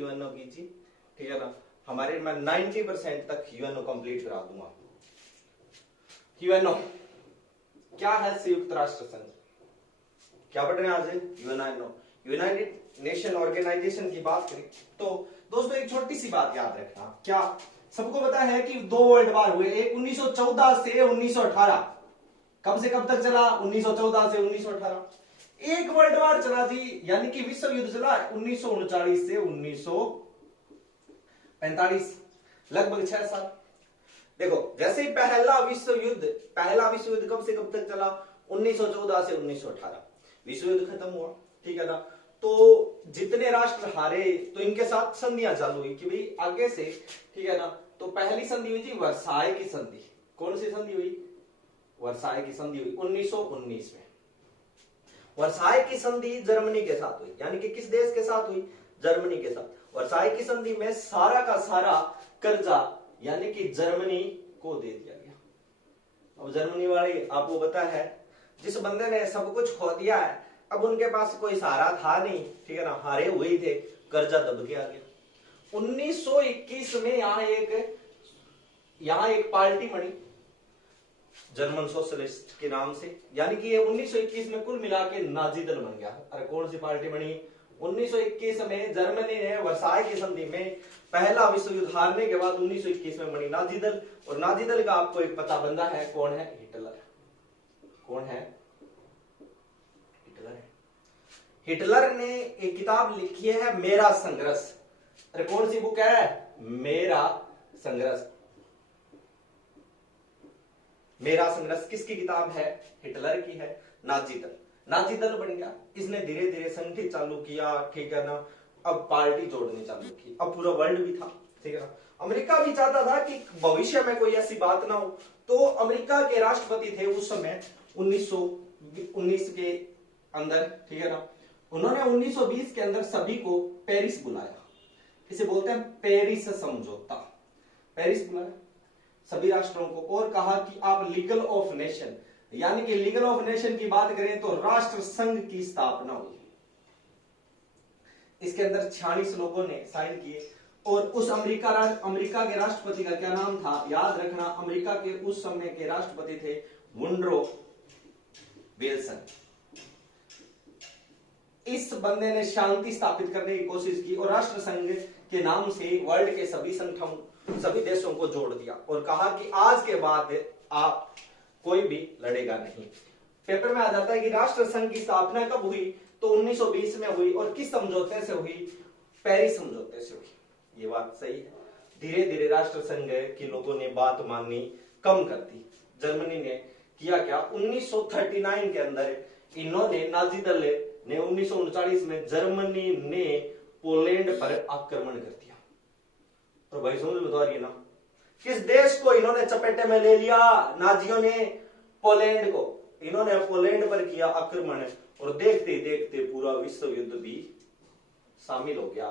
UNO की जी, ठीक है ना। हमारे मैं 90% तक यूएनओ कंप्लीट करा दूंगा। यूएनओ क्या है? संयुक्त राष्ट्र संघ। क्या पढ़ रहे हैं आज? यूएनओ, यूनाइटेड नेशन ऑर्गेनाइजेशन की बात करें तो दोस्तों एक छोटी सी बात याद रखना। क्या सबको पता है कि 2 वर्ल्ड वार हुए, एक 1914 से 1918। कब से कब तक चला? 1914 से 1918। एक वर्ल्ड वार चला जी, यानी कि विश्व युद्ध चला 1939 से 1945, लगभग 6 साल। देखो जैसे पहला विश्व युद्ध कब से कब तक चला? 1914 से 1918। विश्व युद्ध खत्म हुआ, ठीक है ना। तो जितने राष्ट्र हारे तो इनके साथ संधियां चालू हुई कि भाई आगे से, ठीक है ना। तो पहली संधि हुई थी वर्साय की संधि। कौन सी संधि हुई? वर्साय की संधि हुई 1919 में। वर्साय की संधि जर्मनी के साथ हुई, यानी कि किस देश के साथ हुई? जर्मनी के साथ। वर्साय की संधि में सारा का सारा कर्जा यानी कि जर्मनी को दे दिया गया। अब जर्मनी वाले आपको पता है, जिस बंदे ने सब कुछ खो दिया है, अब उनके पास कोई सहारा था नहीं, ठीक है ना, हारे हुए थे, कर्जा दब के आ गया। 1921 में यहां एक पार्टी बनी जर्मन सोशलिस्ट के नाम से, यानी कि ये 1921 में कुल मिला के नाजी दल बन गया। अरे कौन सी पार्टी बनी? 1921 में जर्मनी ने वर्साय की संधि में पहला विश्व युद्ध हारने के बाद 1921 में बनी नाजी दल। और नाजी दल का आपको एक पता बंदा है, कौन है? हिटलर। कौन है? हिटलर है। हिटलर ने एक किताब लिखी है मेरा संघर्ष। अरे कौन सी बुक है? मेरा संघर्ष। मेरा संघर्ष किसकी किताब है? हिटलर की है। नाजी दल बन गया। इसने धीरे धीरे संगठित चालू किया, ठीक है ना। अब पार्टी जोड़नी चालू की। अब पूरा वर्ल्ड भी था, ठीक है ना। अमेरिका भी चाहता था कि भविष्य में कोई ऐसी बात ना हो, तो अमेरिका के राष्ट्रपति थे उस समय 1919 के अंदर, ठीक है ना। उन्होंने 1920 के अंदर सभी को पेरिस बुलाया। इसे बोलते हैं पेरिस समझौता। पेरिस बुलाया सभी राष्ट्रों को और कहा कि आप लीगल ऑफ नेशन, यानी कि लीगल ऑफ नेशन की बात करें तो राष्ट्र संघ की स्थापना हुई। इसके अंदर 46 लोगों ने साइन किए। और उस अमेरिका के राष्ट्रपति का क्या नाम था? याद रखना, अमेरिका के उस समय के राष्ट्रपति थे वुडरो विल्सन। इस बंदे ने शांति स्थापित करने की कोशिश की और राष्ट्र संघ के नाम से वर्ल्ड के सभी देशों को जोड़ दिया और कहा कि आज के बाद आप कोई भी लड़ेगा नहीं। पेपर में आ जाता है कि राष्ट्र संघ की स्थापना कब हुई? तो 1920 में हुई। और किस समझौते से हुई? पेरिस समझौते से हुई। ये बात सही है। धीरे धीरे राष्ट्र संघ के लोगों ने बात माननी कम कर दी। जर्मनी ने किया क्या? 1939 के अंदर इन्होंने नाजी दल ने 1939 में जर्मनी ने पोलैंड पर आक्रमण कर दिया। और भाई समझ बता रही है ना, किस देश को इन्होंने चपेटे में ले लिया? नाजियों ने पोलैंड को। इन्होंने पोलैंड पर किया आक्रमण और देखते देखते पूरा विश्व युद्ध भी शामिल हो गया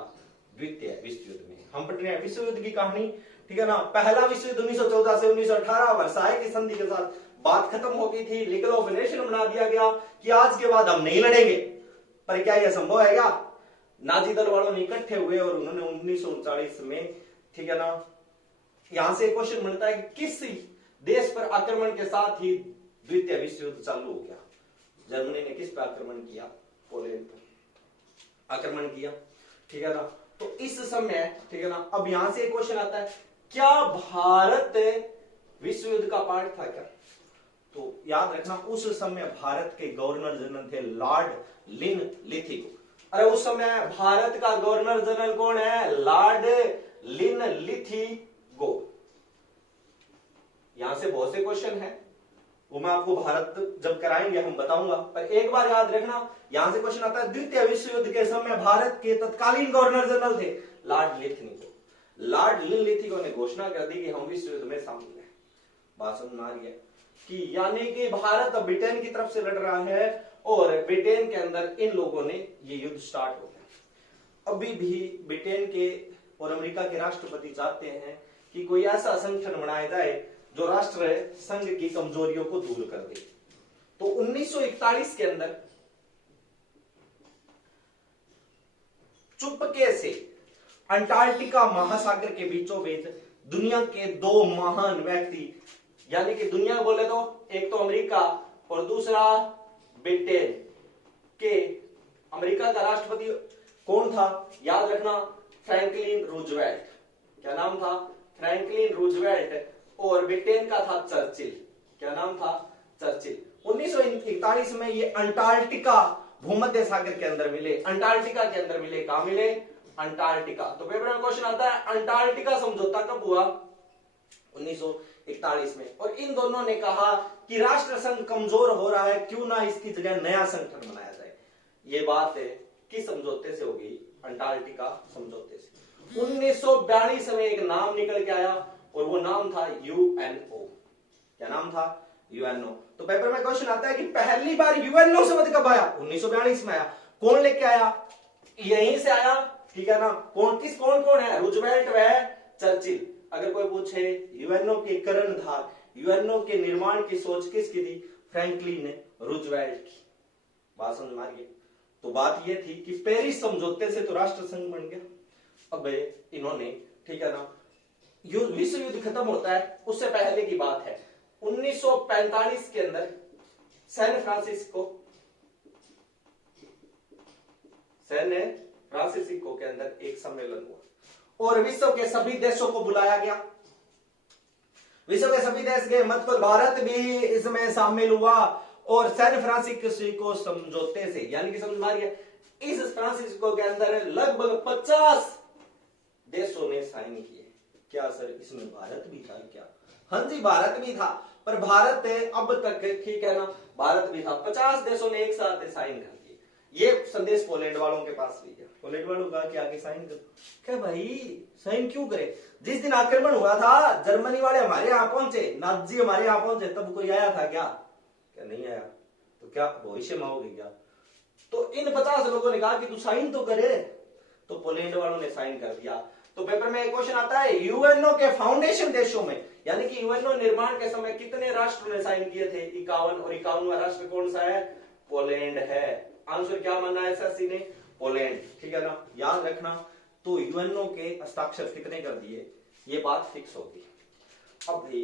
द्वितीय विश्व युद्ध में। हम पढ़ रहे हैं विश्व युद्ध की कहानी, ठीक है ना। पहला विश्व युद्ध 1914 से 1918 वर्साय की संधि के साथ बात खत्म हो गई थी। लीगल ऑफ नेशन बना दिया गया कि आज के बाद हम नहीं लड़ेंगे। पर क्या यह संभव है? क्या नाजी दल वालों ने इकट्ठे हुए और उन्होंने 1939 में, ठीक है ना, यहां से क्वेश्चन बनता है कि किस देश पर आक्रमण के साथ ही द्वितीय विश्व युद्ध चालू हो गया? जर्मनी ने किस पर आक्रमण किया? पोलैंड पर आक्रमण किया, ठीक है ना। तो इस समय, ठीक है ना, अब यहां से क्वेश्चन आता है, क्या भारत विश्व युद्ध का पार्ट था क्या? तो याद रखना, उस समय भारत के गवर्नर जनरल थे लॉर्ड लिन लिथिगो। अरे उस समय भारत का गवर्नर जनरल कौन है? लॉर्ड लिन लिथिगो। यहां से बहुत से क्वेश्चन है, वो मैं आपको भारत जब कराएंगे हम बताऊंगा। पर एक बार याद रखना, यहां से क्वेश्चन आता है द्वितीय विश्व युद्ध के समय भारत के तत्कालीन गवर्नर जनरल थे लॉर्ड लिथिगो। लॉर्ड लिन लिथिगो ने घोषणा कर दी कि हम विश्व युद्ध में शामिल हैं। बात समझ आ रही है कि यानी कि भारत ब्रिटेन की तरफ से लड़ रहा है और ब्रिटेन के अंदर इन लोगों ने ये युद्ध स्टार्ट हो गया। अभी भी ब्रिटेन के और अमेरिका के राष्ट्रपति चाहते हैं कि कोई ऐसा संगठन बनाया जाए जो राष्ट्र संघ की कमजोरियों को दूर कर दे। तो 1941 के अंदर चुपके से अंटार्कटिका महासागर के बीचों बीच दुनिया के दो महान व्यक्ति, यानी कि दुनिया बोले तो एक तो अमेरिका और दूसरा ब्रिटेन के, अमेरिका का राष्ट्रपति कौन था याद रखना, फ्रैंकलिन रूजवेल्ट। क्या नाम था? Franklin Roosevelt. और ब्रिटेन का था चर्चिल। क्या नाम था? चर्चिल। 1941 में ये अंटार्कटिका भूमध्य सागर के अंदर मिले, अंटार्कटिका के अंदर मिले। कहां मिले? अंटार्कटिका। तो पेपर में क्वेश्चन आता है अंटार्कटिका समझौता कब हुआ? 1941 में। और इन दोनों ने कहा कि राष्ट्र संघ कमजोर हो रहा है, क्यों ना इसकी जगह नया संगठन बनाया जाए। ये बात है किस समझौते से होगी? अंटार्कटिका समझौते से। 1942 में एक नाम निकल के आया और वो नाम था यूएनओ। क्या नाम था? यूएनओ। तो पेपर में क्वेश्चन आता है कि पहली बार यूएनओ शब्द कब आया? 1942 में आया। कौन लेके आया? यहीं से आया, ठीक है ना। कौन कौन है? रूजवेल्ट व चर्चिल। अगर कोई पूछे यूएनओ के कर्णधार, यूएनओ के निर्माण की सोच किसकी थी? फ्रैंकलिन रूजवेल्ट की। बात समझ में आ रही है? तो बात यह थी कि पेरिस समझौते से तो राष्ट्र संघ बन गया। अब इन्होंने, ठीक है ना, विश्व युद्ध खत्म होता है उससे पहले की बात है। 1945 के अंदर सैन फ्रांसिस्को के अंदर एक सम्मेलन हुआ और विश्व के सभी देशों को बुलाया गया। विश्व के सभी देश गए, मतलब भारत भी इसमें शामिल हुआ। और सैन फ्रांसिस्को समझौते से, यानी कि समझ मारिए, इस फ्रांसिस्को के अंदर लगभग 50 देशों ने साइन किए। क्या सर इसमें भारत भी था क्या? हाँ जी, भारत भी था, पर भारत अब तक, ठीक है ना, भारत भी था। 50 देशों ने एक साथ साइन कर दिए। ये संदेश पोलैंड वालों के पास भी गया। पोलैंड वालों कहा कि आगे साइन करो। क्या भाई साइन क्यों करे? जिस दिन आक्रमण हुआ था जर्मनी वाले हमारे यहाँ पहुंचे, नाजी हमारे यहाँ पहुंचे, तब कोई आया था क्या? क्या नहीं आया? तो क्या भविष्य में होगी क्या? तो इन 50 लोगों ने कहा कि तू साइन तो करे। तो पोलैंड वालों ने साइन कर दिया। तो पेपर में एक क्वेश्चन आता है यूएनओ के फाउंडेशन देशों में, यानी कि यूएनओ निर्माण के समय कितने राष्ट्रों ने साइन किए थे? 51। और 51वां राष्ट्र कौन सा है? पोलैंड है। आंसर क्या माना है एसएससी ने? पोलैंड। ठीक है ना, याद रखना। तो यूएनओ के हस्ताक्षर कितने कर दिए, ये बात फिक्स होगी। अब भी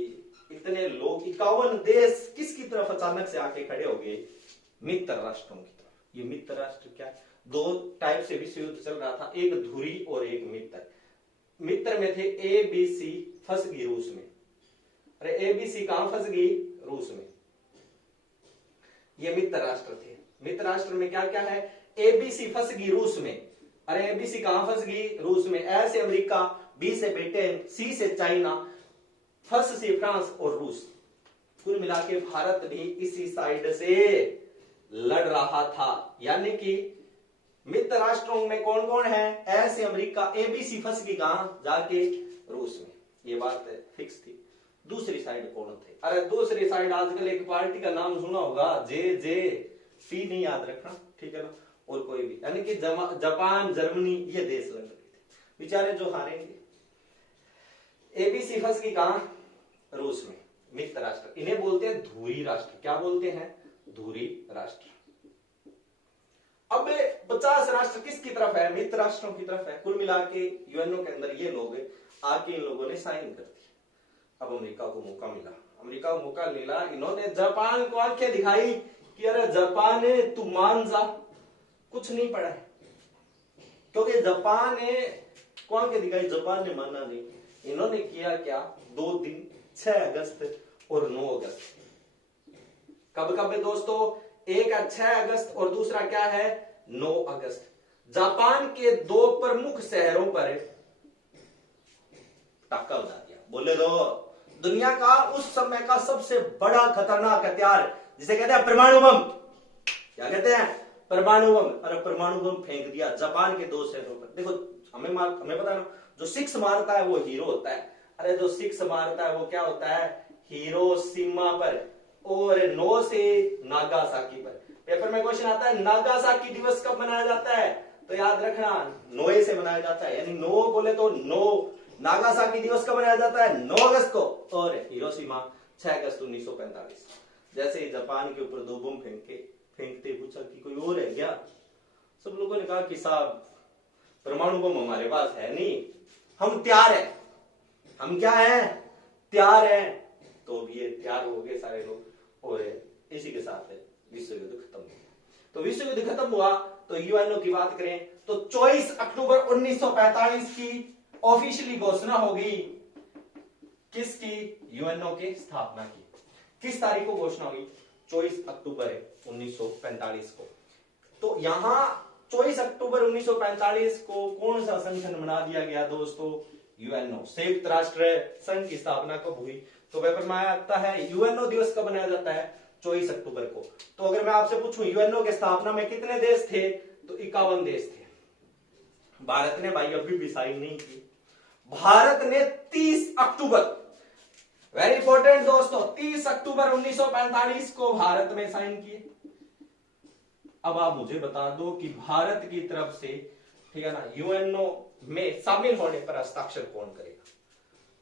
इतने लोग, 51 देश किसकी तरफ अचानक से आके खड़े हो गए? मित्र राष्ट्रों की तरफ। ये मित्र राष्ट्र क्या? दो टाइप से विश्व युद्ध चल रहा था, एक धुरी और एक मित्र। मित्र में थे ए बी सी, फंस गई रूस में। अरे ए बी सी कहां फंस गई? रूस में। ये मित्र राष्ट्र थे। मित्र राष्ट्र में क्या क्या है? ए बी सी फंस गई रूस में। अरे ए बी सी कहां फंस गई? रूस में। ए से अमेरिका, बी से ब्रिटेन, सी से चाइना, फर्स्ट से फ्रांस और रूस। कुल मिला के भारत भी इसी साइड से लड़ रहा था। यानी कि मित्र राष्ट्रों में कौन कौन है? ए से अमेरिका, ए बी सी फंस गई कहां? जाके रूस में। ये बात फिक्स थी। दूसरी साइड कौन थे? अरे दूसरी साइड आजकल एक पार्टी का नाम सुना होगा, जे पी, नहीं याद रखना, ठीक है ना, और कोई भी, यानी कि जापान, जर्मनी, ये देश लड़ रहे थे बेचारे जो हारेंगे। एबीसी फंस गई कहां? रूस में। मित्र राष्ट्र, इन्हें बोलते हैं धुरी राष्ट्र। क्या बोलते हैं? धुरी राष्ट्र। अब 50 राष्ट्र किसकी तरफ है? मित्र राष्ट्रों की तरफ है। कुल मिला के यूएनओ के अंदर ये लोग आके इन लोगों ने साइन कर दिया। अब अमेरिका को मौका मिला। अमेरिका को मौका मिला, इन्होंने जापान को आंखें दिखाई कि अरे जापान तू मान जा, कुछ नहीं पड़ा है। क्योंकि जापान को आंखें दिखाई, जापान ने माना नहीं। इन्होंने किया क्या? 2 दिन, 6 अगस्त और 9 अगस्त। कब कब है दोस्तों? एक 6 अगस्त और दूसरा क्या है? 9 अगस्त। जापान के 2 प्रमुख शहरों पर टाका बजा दिया। बोले दो, दुनिया का उस समय का सबसे बड़ा खतरनाक हथियार, जिसे कहते हैं परमाणु बम। क्या कहते हैं? परमाणु बम। अरे परमाणु बम फेंक दिया जापान के 2 शहरों पर। देखो हमें पता है ना, जो 6 मारता है वो हीरो होता है। अरे जो 6 मारता है वो क्या होता है? हिरोशिमा पर। और 9 से नागासाकी पर। पेपर में क्वेश्चन आता है नागासाकी दिवस कब मनाया जाता है? तो याद रखना 9 से मनाया जाता है। यानी 9 बोले तो 9, नागासाकी दिवस कब मनाया जाता है? 9 अगस्त को। और हिरोशिमा 6 अगस्त 1945। जैसे ही जापान के ऊपर 2 बम फेंकते पूछा कि कोई और है क्या? सब लोगों ने कहा कि साहब परमाणु बम हमारे पास है नहीं, हम तैयार है। हम क्या है? तैयार है। तो अब ये तैयार हो गए सारे लोग और इसी के साथ विश्व युद्ध खत्म हुआ। तो विश्व युद्ध खत्म हुआ तो यूएनओ की बात करें तो 24 अक्टूबर 1945 की ऑफिशियली घोषणा होगी। किसकी? यूएनओ के स्थापना की। किस तारीख को घोषणा हुई? 24 अक्टूबर 1945 को। तो यहां 24 अक्टूबर 1945 को कौन सा संगठन बना दिया गया दोस्तों? यूएनओ, संयुक्त राष्ट्र संघ की स्थापना कब हुई? तो पेपर में आता है यूएनओ दिवस कब मनाया जाता है? 24 अक्टूबर को। तो अगर मैं आपसे पूछूं यूएनओ के स्थापना में कितने देश थे? तो 51 देश थे। भारत ने भाई अभी भी साइन नहीं की। भारत ने 30 अक्टूबर, वेरी इंपॉर्टेंट दोस्तों, 30 अक्टूबर 1945 को भारत में साइन किए। अब आप मुझे बता दो कि भारत की तरफ से, ठीक है ना, यूएनओ में शामिल होने पर हस्ताक्षर कौन करेगा?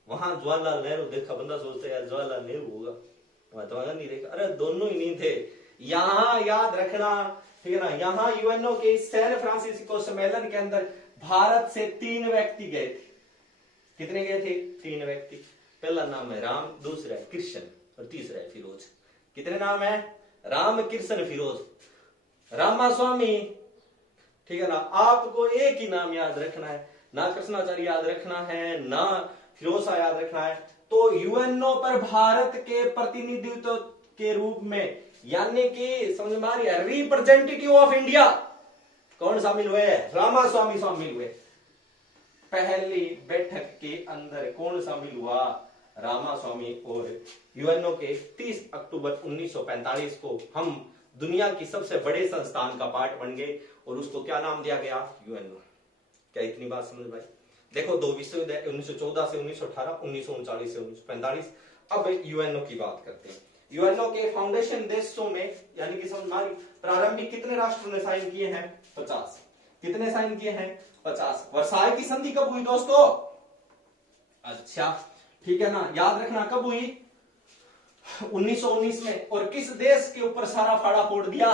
वहां जवाहरलाल नेहरू देखा, बंदा सोचता है यार जवाहरलाल नेहरू होगा, महात्मा गांधी देखा, अरे दोनों ही नहीं थे। यहां याद रखना, ठीक है ना, यहां यूएनओ के सैन फ्रांसिस्को सम्मेलन के अंदर भारत से 3 व्यक्ति गए थे। कितने गए थे? 3 व्यक्ति। पहला नाम है राम, दूसरा है कृष्ण और तीसरा है फिरोज। कितने नाम है? राम, कृष्ण, फिरोज। रामास्वामी, ठीक है ना, आपको एक ही नाम याद रखना है, ना कृष्णाचार्य याद रखना है, ना फिरोजा याद रखना है। तो यूएनओ पर भारत के प्रतिनिधित्व के रूप में, यानी कि समझ में आ रही है, रिप्रेजेंटेटिव ऑफ इंडिया कौन शामिल हुए? रामास्वामी शामिल हुए। पहली बैठक के अंदर कौन शामिल हुआ? रामास्वामी। और यूएनओ के 30 अक्टूबर 1945 को हम दुनिया की सबसे बड़े संस्थान का पार्ट बन गए और उसको क्या नाम दिया गया? यूएनओ। क्या इतनी बात समझ भाई? देखो 2 विश्व युद्ध, 1914 से 1918, 1939 से 1945। अब यूएनओ की बात करते हैं। यूएनओ के फाउंडेशन देशों में, यानी कि समझ प्रारंभिक कितने राष्ट्रों ने साइन किए हैं? 50। कितने साइन किए हैं? 50। वर्साय की संधि कब हुई दोस्तों? अच्छा, ठीक है ना, याद रखना कब हुई? 1919 में। और किस देश के ऊपर सारा फाड़ा फोड़ दिया?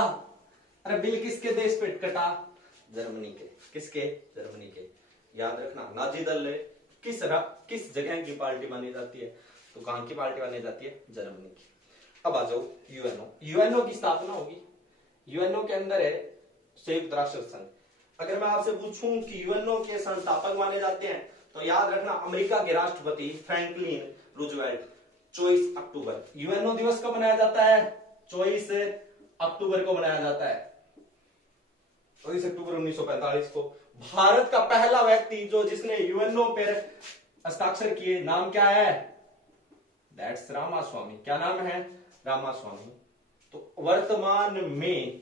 अरे बिल किसके देश पे कटा? जर्मनी के। किसके? जर्मनी के। याद रखना, नाजी दल किस जगह की पार्टी मानी जाती है? तो कहां की पार्टी मानी जाती है? जर्मनी की। अब आ जाओ यूएनओ। यूएनओ की स्थापना होगी, यूएनओ के अंदर है संयुक्त राष्ट्र संघ। अगर मैं आपसे पूछूं कि यूएनओ के संस्थापक माने जाते हैं तो याद रखना अमेरिका के राष्ट्रपति फ्रैंकलिन रूजवेल्ट। 24 अक्टूबर यूएनओ दिवस कब मनाया जाता है? 24 अक्टूबर को मनाया जाता है। 24 अक्टूबर 1945 को भारत का पहला व्यक्ति जो जिसने यूएनओ पर हस्ताक्षर किए, नाम क्या है? दैट्स रामास्वामी। क्या नाम है? रामास्वामी। तो वर्तमान में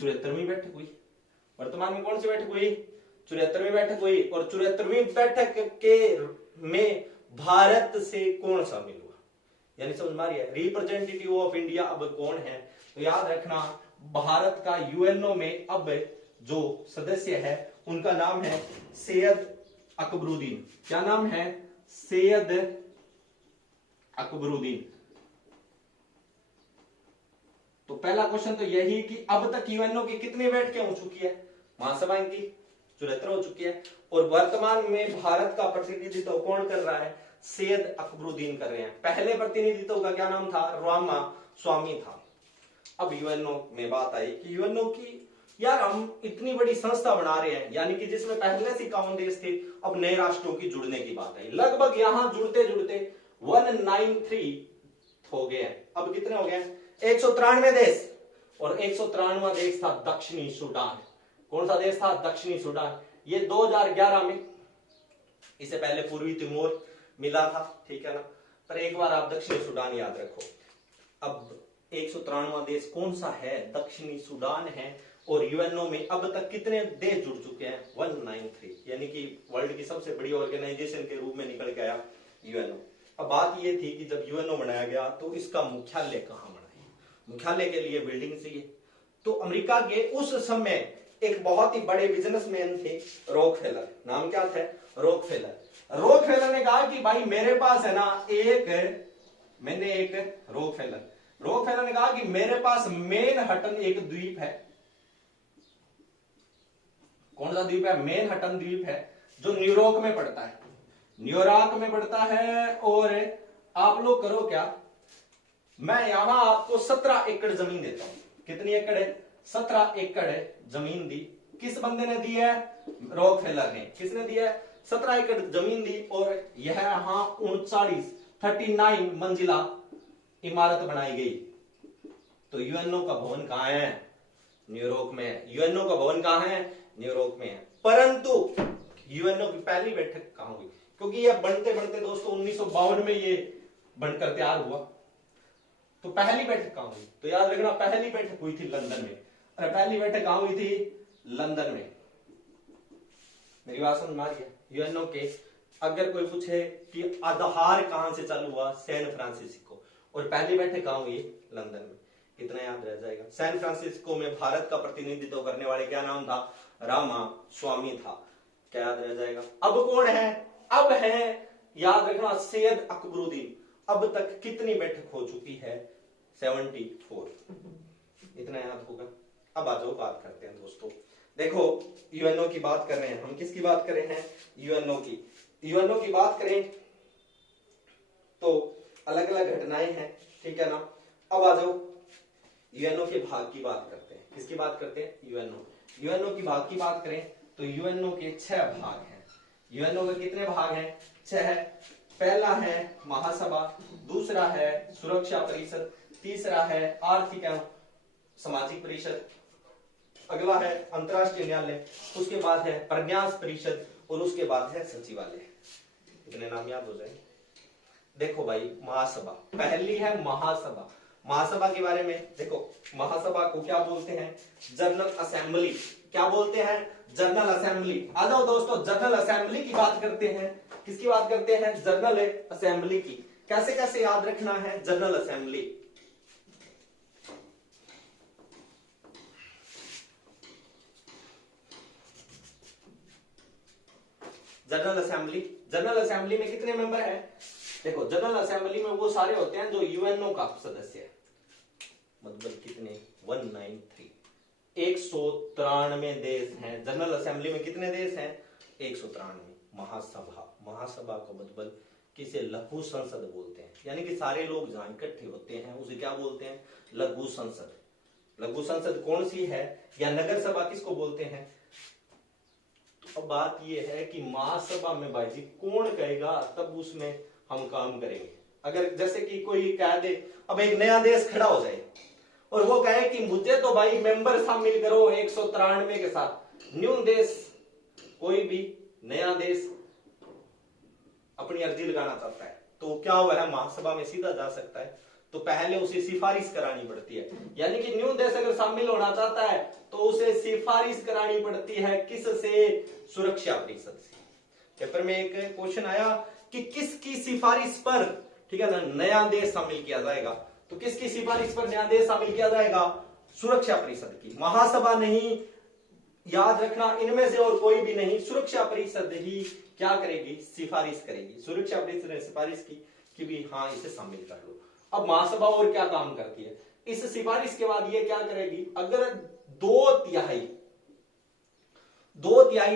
74वीं बैठक हुई। वर्तमान में कौन सी बैठक हुई? 74वीं बैठक हुई। और 74वीं बैठक के में भारत से कौन शामिल हुआ? यानी समझ में आ रही है, रिप्रेजेंटेटिव ऑफ इंडिया अब कौन है? तो याद रखना भारत का यूएनओ में अब जो सदस्य है उनका नाम है सैयद अकबरुद्दीन। क्या नाम है? सैयद अकबरुद्दीन। तो पहला क्वेश्चन तो यही कि अब तक यूएनओ की कितनी बैठकें हो चुकी है? महासभा की 74 हो चुकी है। और वर्तमान में भारत का प्रतिनिधित्व कौन कर रहा है? सैयद अकबरुद्दीन कर रहे हैं। पहले प्रतिनिधित्व का क्या नाम था? रामा स्वामी था। अब यूएनओ में बात आई कि यूएनओ की यार हम इतनी बड़ी संस्था बना रहे हैं, यानी कि जिसमें पहले से 51 देश थे, अब नए राष्ट्रों की जुड़ने की बात आई। लगभग यहां जुड़ते जुड़ते 193 हो गए हैं। अब कितने हो गए? 193 देश। और 193वां देश था दक्षिणी सूडान। कौन सा देश था? दक्षिणी सूडान। ये 2011 में, इससे पहले पूर्वी तिमोर मिला था, ठीक है ना, पर एक बार आप दक्षिणी सूडान याद रखो। अब 193वां देश कौन सा है? दक्षिणी सूडान है। और यूएनओ में अब तक कितने देश जुड़ चुके हैं? 193, यानी कि वर्ल्ड की सबसे बड़ी ऑर्गेनाइजेशन के रूप में निकल के आया यूएनओ। अब बात यह थी कि जब यूएनओ बनाया गया तो इसका मुख्यालय कहां बनाया? मुख्यालय के लिए बिल्डिंग चाहिए। तो अमेरिका के उस समय एक बहुत ही बड़े बिजनेसमैन थे रॉकफेलर। नाम क्या था? रॉकफेलर। रॉकफेलर ने कहा कि भाई मेरे पास है ना रॉकफेलर ने कहा कि मेरे पास मैनहट्टन एक द्वीप है। कौन सा द्वीप है? मैनहट्टन द्वीप है, जो न्यूयॉर्क में पड़ता है, न्यूयॉर्क में पड़ता है। और आप लोग करो क्या, मैं यहां आपको 17 एकड़ जमीन देता हूं। कितनी एकड़ है? 17 एकड़ जमीन दी। किस बंदे ने दी है? रॉकफेलर ने। किसने दी है? 17 एकड़ जमीन दी, और यह यहां 39 मंजिला इमारत बनाई गई। तो यूएनओ का भवन कहां है? न्यूयॉर्क में है। यूएनओ का भवन कहां है? न्यूयॉर्क में है। परंतु यूएनओ की पहली बैठक कहां हुई? क्योंकि यह बनते बनते दोस्तों 1952 में ये बनकर तैयार हुआ। तो पहली बैठक कहां हुई? तो याद रखना, पहली बैठक हुई थी लंदन में। अरे पहली बैठक कहां हुई थी? लंदन में। मेरी बात समझ में आ रही है? यूएनओ के अगर कोई पूछे कि आधार कहां से चालू हुआ? San Francisco. और पहली बैठक कहां हुई? लंदन में। इतना याद रह जाएगा। सैन फ्रांसिस्को में भारत का प्रतिनिधित्व करने वाले क्या नाम था? रामा स्वामी था। क्या याद रह जाएगा? अब कौन है? अब है, याद रखना, सैयद अकबरुद्दीन। अब तक कितनी बैठक हो चुकी है? 74। इतना याद होगा। अब आ जाओ, बात करते हैं दोस्तों। देखो, यूएनओ की बात कर रहे हैं हम। किसकी बात कर रहे हैं? यूएनओ की। यूएनओ की बात करें तो अलग अलग घटनाएं हैं, ठीक है ना। अब आ जाओ, यूएनओ के भाग की बात करते हैं। किसकी बात करते हैं? यूएनओ की भाग की बात करें तो यूएनओ के 6 भाग हैं। यूएनओ के कितने भाग हैं? 6। पहला है महासभा, दूसरा है सुरक्षा परिषद, तीसरा है आर्थिक एवं सामाजिक परिषद, अगला है अंतरराष्ट्रीय न्यायालय, उसके बाद है प्रन्यास परिषद, और उसके बाद है सचिवालय। इतने नाम याद हो जाए। देखो भाई, महासभा पहली है। महासभा, महासभा के बारे में देखो, महासभा को क्या बोलते हैं? General assembly. क्या बोलते हैं? General assembly. आ जाओ दोस्तों, जनरल असेंबली की बात करते हैं। किसकी बात करते हैं? जनरल असेंबली की। कैसे कैसे याद रखना है general assembly? General assembly, general assembly में कितने मेंबर हैं? देखो, जनरल असेंबली में वो सारे होते हैं जो यूएनओ का सदस्य है। मतलब कितने? 193, 193 देश हैं। जनरल असेंबली में कितने देश हैं? 193। महासभा, महासभा को मतलब किसे लघु संसद बोलते हैं, यानी कि सारे लोग जहां इकट्ठे होते हैं उसे क्या बोलते हैं? लघु संसद। लघु संसद कौन सी है? या नगर सभा किसको बोलते हैं? अब बात यह है कि महासभा में भाई जी कौन कहेगा, तब उसमें हम काम करेंगे। अगर जैसे कि कोई कह दे, अब एक नया देश खड़ा हो जाए और वो कहे कि मुझे तो भाई मेंबर शामिल करो 193 के साथ। न्यू देश, कोई भी नया देश अपनी अर्जी लगाना चाहता है तो क्या वह महासभा में सीधा जा सकता है? तो पहले उसे सिफारिश करानी पड़ती है। यानी कि न्यू देश अगर शामिल होना चाहता है तो उसे सिफारिश करानी पड़ती है। किससे? सुरक्षा परिषद से। पेपर में एक क्वेश्चन आया कि किसकी सिफारिश पर, ठीक है ना, नया देश शामिल किया जाएगा? तो किसकी सिफारिश पर नया देश शामिल किया जाएगा? सुरक्षा परिषद की। महासभा नहीं, याद रखना, इनमें से और कोई भी नहीं, सुरक्षा परिषद ही क्या करेगी? सिफारिश करेगी। सुरक्षा परिषद ने सिफारिश की कि भी हाँ इसे शामिल कर लो। अब महासभा और क्या काम करती है? इस सिफारिश के बाद ये क्या करेगी? अगर 2/3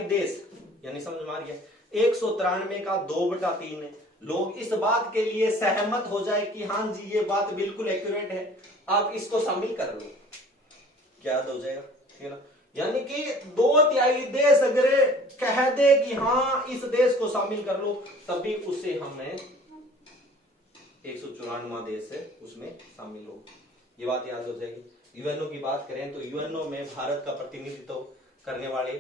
देश, यानी समझ में आ रही है, 193 का 2/3 लोग इस बात के लिए सहमत हो जाए कि हाँ जी ये बात बिल्कुल एक्यूरेट है, आप इसको शामिल कर लो, क्या हो जाएगा? ठीक है ना। यानी कि 2/3 देश अगर कह दे कि हाँ इस देश को शामिल कर लो, तभी उसे हमें 194वां देश है उसमें शामिल हो। ये बात याद हो जाएगी। यूएनओ की बात करें तो यूएनओ में भारत का प्रतिनिधित्व करने वाले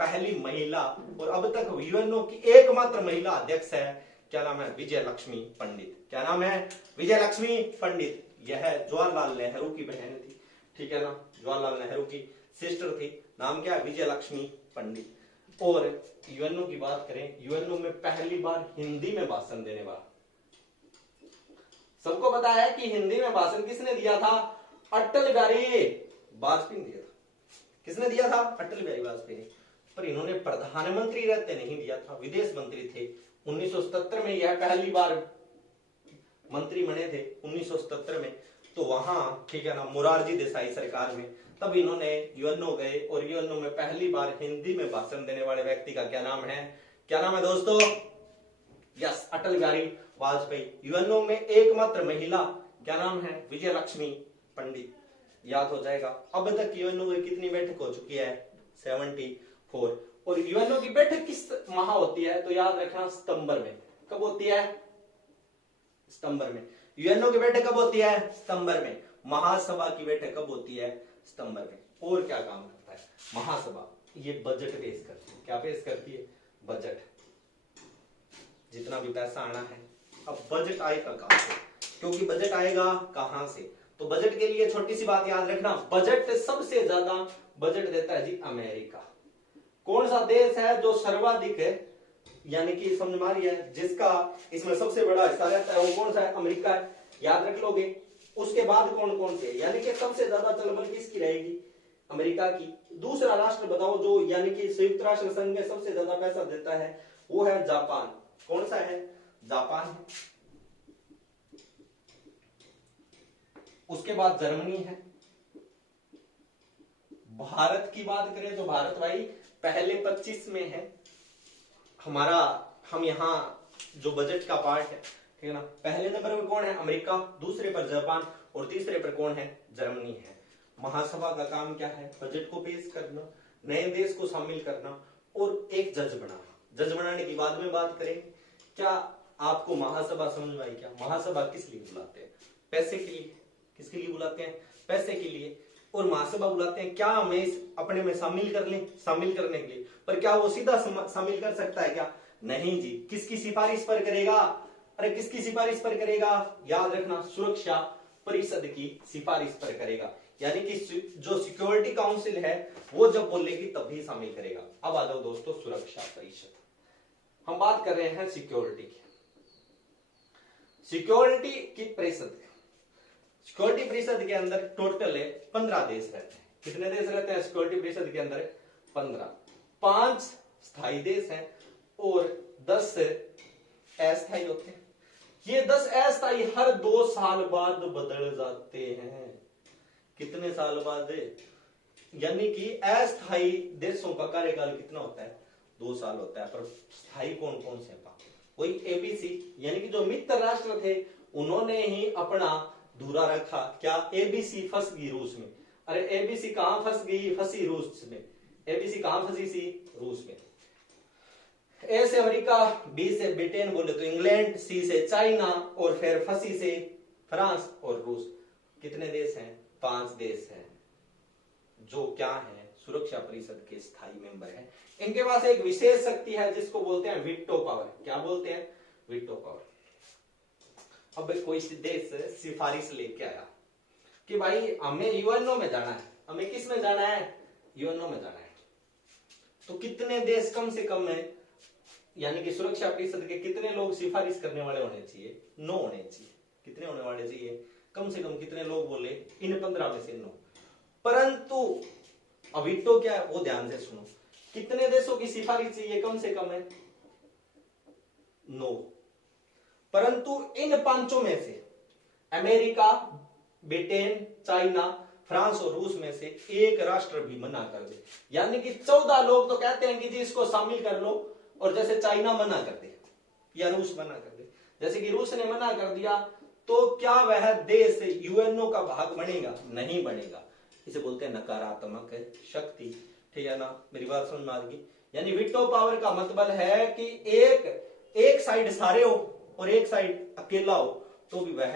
पहली महिला, और अब तक यूएनओ की एकमात्र महिला अध्यक्ष है, क्या नाम है? विजय लक्ष्मी पंडित। क्या नाम है? विजय लक्ष्मी पंडित। यह जवाहरलाल नेहरू की बहन थी, ठीक है ना, जवाहरलाल नेहरू की सिस्टर थी। नाम क्या है? विजय लक्ष्मी पंडित। और यूएनओ की बात करें, यूएनओ में पहली बार हिंदी में भाषण देने वाला, सबको पता है कि हिंदी में भाषण किसने दिया था? अटल बिहारी वाजपेयी ने दिया था। किसने दिया था? अटल बिहारी वाजपेयी ने। पर इन्होंने प्रधानमंत्री रहते नहीं दिया था, विदेश मंत्री थे। 1977 में यह पहली बार मंत्री बने थे, 1977 में। तो वहां, ठीक है ना, मोरारजी देसाई सरकार में, तब इन्होंने यूएनओ गए और यूएनओ में पहली बार हिंदी में भाषण देने वाले व्यक्ति का क्या नाम है? क्या नाम है दोस्तों? यस, अटल बिहारी वाजपेयी। यूएनओ में एकमात्र महिला, क्या नाम है? विजय लक्ष्मी पंडित। याद हो जाएगा। अब तक यूएनओ में कितनी बैठक हो चुकी है? 74। और यूएनओ की बैठक किस माह होती है? तो याद रखना, सितंबर में। कब होती है? सितंबर में। यूएनओ की बैठक कब होती है? सितंबर में। महासभा की बैठक कब होती है? सितंबर में। और क्या काम करता है महासभा? ये बजट पेश करती है। क्या पेश करती है? बजट। जितना भी पैसा आना है, अब बजट आएगा कहां से? क्योंकि बजट आएगा कहां से? तो बजट के लिए छोटी सी बात याद रखना, बजट सबसे ज्यादा बजट देता है जी अमेरिका। कौन सा देश है जो सर्वाधिक है, यानी कि समझ में आ रही है, जिसका इसमें सबसे बड़ा हिस्सा रहता है, वो कौन सा है? अमेरिका है। याद रख लोगे। उसके बाद कौन कौन से, यानी कि सबसे ज्यादा चलबल किसकी रहेगी? अमेरिका की। दूसरा राष्ट्र बताओ जो, यानी कि संयुक्त राष्ट्र संघ में सबसे ज्यादा पैसा देता है, वो है जापान। कौन सा है? जापान है। उसके बाद जर्मनी है। भारत की बात करें तो भारत भाई पहले 25 में है हमारा। हम यहाँ जो बजट का पार्ट है, ठीक है ना, पहले नंबर पर कौन है? अमेरिका, दूसरे पर जापान और तीसरे पर कौन है? जर्मनी है। महासभा का काम क्या है? बजट को पेश करना, नए देश को शामिल करना और एक जज बनाना। जज बनाने की बाद में बात करें। क्या आपको महासभा समझ में आई? क्या महासभा किस लिए बुलाते हैं? पैसे के लिए। किसके लिए बुलाते हैं? पैसे के लिए। और महासभा बुलाते हैं क्या? हमें अपने में शामिल कर लें, शामिल करने के लिए। पर क्या वो सीधा शामिल कर सकता है क्या? नहीं जी। किसकी सिफारिश पर करेगा? अरे किसकी सिफारिश पर करेगा? याद रखना, सुरक्षा परिषद की सिफारिश पर करेगा। यानी कि जो सिक्योरिटी काउंसिल है वो जब बोलेगी तभी शामिल करेगा। अब आ जाओ दोस्तों सुरक्षा परिषद। हम बात कर रहे हैं सिक्योरिटी की। सिक्योरिटी की परिषद, सिक्योरिटी परिषद के अंदर टोटल 15 देश रहते हैं। कितने देश रहते हैं सिक्योरिटी परिषद के अंदर? 15। 5 स्थायी देश हैं और 10 अस्थायी होते हैं। ये 10 अस्थायी हर 2 साल बाद बदल जाते हैं। कितने साल बाद? यानी कि अस्थायी देशों का कार्यकाल कितना होता है? 2 साल होता है। पर स्थायी कौन कौन से? वही एबीसी, यानी कि जो मित्र राष्ट्र थे उन्होंने ही अपना धुरा रखा। क्या? एबीसी फंस गई रूस में। अरे एबीसी कहां फंस गई? फंसी रूस में। एबीसी कहां फंसी सी? रूस में। ए से अमेरिका, बी से ब्रिटेन बोले तो इंग्लैंड, सी से चाइना और फिर फंसी से फ्रांस और रूस। कितने देश हैं? 5 देश हैं जो क्या है? सुरक्षा परिषद के स्थायी मेंबर हैं। इनके पास एक विशेष शक्ति है जिसको बोलते हैं वीटो पावर। क्या बोलते हैं? Veto power. अब कोई देश सिफारिश लेके आया कि भाई हमें यूएनओ में जाना है। हमें किस में जाना है? यूएनओ में जाना है। तो कितने देश कम से कम है, यानी कि सुरक्षा परिषद के कितने लोग सिफारिश करने वाले होने चाहिए? 9 होने चाहिए। कितने होने वाले चाहिए? कम से कम कितने लोग बोले? इन 15 में से 9। परंतु वीटो क्या है वो ध्यान से सुनो। कितने देशों की सिफारिश चाहिए? कम से कम है 9। परंतु इन 5 में से अमेरिका, ब्रिटेन, चाइना, फ्रांस और रूस में से एक राष्ट्र भी मना कर दे, यानी कि 14 लोग तो कहते हैं कि जी इसको शामिल कर लो, और जैसे चाइना मना कर दे या रूस मना कर दे, जैसे कि रूस ने मना कर दिया, तो क्या वह देश यूएनओ का भाग बनेगा? नहीं बनेगा। इसे बोलते हैं नकारात्मक शक्ति। ठीक है ना? मेरी बात समझ में आ गई? यानी वीटो पावर का मतलब है कि एक साइड सारे हो और एक साइड अकेला हो तो भी वह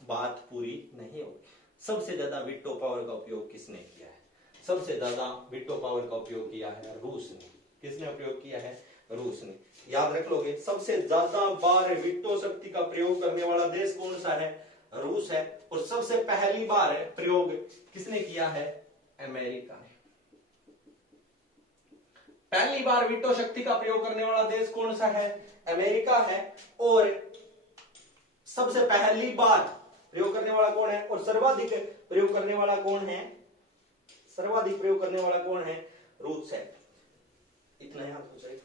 बात पूरी नहीं होगी। सबसे ज्यादा वीटो पावर का उपयोग किसने किया है? सबसे ज्यादा वीटो पावर का उपयोग किया है रूस ने। किसने उपयोग किया है? रूस ने। याद रख लोगे, सबसे ज्यादा बार वीटो शक्ति का प्रयोग करने वाला देश कौन सा है? रूस है। और सबसे पहली बार प्रयोग किसने किया है? अमेरिका ने। पहली बार वीटो शक्ति का प्रयोग करने वाला देश कौन सा है? अमेरिका है। और सबसे पहली बार प्रयोग करने वाला कौन है? और सर्वाधिक प्रयोग करने वाला कौन है? सर्वाधिक प्रयोग करने वाला कौन है? रूस है। इतना याद हो जाएगा।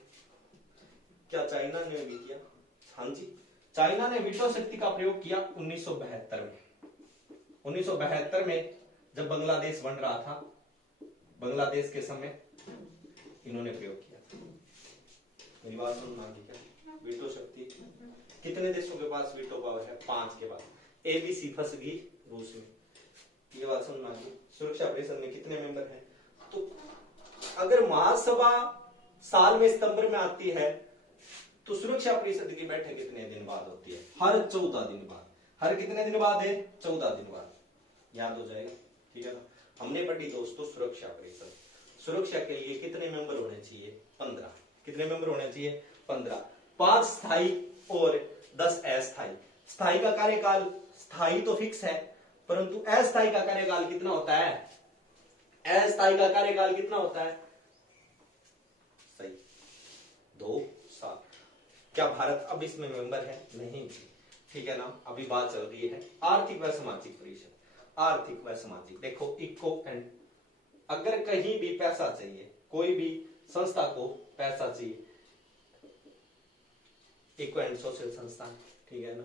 क्या चाइना ने भी किया? हाँ जी, चाइना ने वीटो शक्ति का प्रयोग किया 1972 में। 1972 में जब बांग्लादेश बन रहा था, बांग्लादेश के समय इन्होंने प्रयोग किया था। मेरी बात सुनना ठीक है। वीटो शक्ति कितने देशों के पास वीटो पावर है? 5 के पास। एबीसी फंस गई रूस में। ये बात सुनना की सुरक्षा परिषद में कितने मेंबर हैं? तो अगर महासभा साल में सितंबर में आती है तो सुरक्षा परिषद की बैठक कितने दिन बाद होती है? हर 14 दिन बाद। हर कितने दिन बाद है? 14 दिन बाद। याद हो जाएगा, ठीक है ना। हमने पढ़ी दोस्तों सुरक्षा परिषद। सुरक्षा के लिए कितने मेंबर होने चाहिए? 15। कितने मेंबर होने चाहिए? 15। 5 स्थायी और 10 अस्थायी। स्थायी का कार्यकाल, स्थायी तो फिक्स है, परंतु अस्थायी का कार्यकाल कितना होता है? अस्थायी का कार्यकाल कितना होता है? सही, 2 साल। क्या भारत अब इसमें मेंबर है? नहीं, ठीक है ना। अभी बात चल रही है आर्थिक व सामाजिक परिषद। आर्थिक व सामाजिक, देखो इको एंड, अगर कहीं भी पैसा चाहिए, कोई भी संस्था को पैसा चाहिए, इको एंड सोशल संस्थान, ठीक है ना,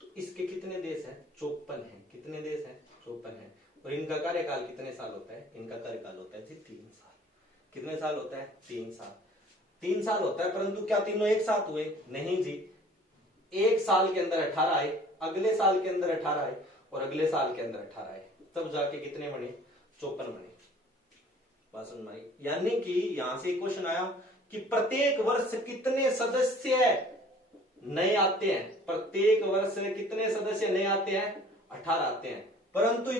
तो इसके कितने देश हैं? 54 हैं। कितने देश हैं? 54 हैं। और इनका कार्यकाल कितने साल होता है? इनका कार्यकाल होता है जी 3 साल। कितने साल होता है? 3 साल। 3 साल होता है, परंतु क्या तीनों एक साथ हुए? नहीं जी, एक साल के अंदर 18 आए, अगले साल के अंदर 18 आए और अगले साल के अंदर 18 आए, तब जाके कितने बने? 54 बने। बात समझ में आई? यानी कि यहां से क्वेश्चन आया कि प्रत्येक वर्ष कितने सदस्य नए आते हैं? प्रत्येक वर्ष कितने सदस्य नए आते हैं? 18 आते हैं। परंतु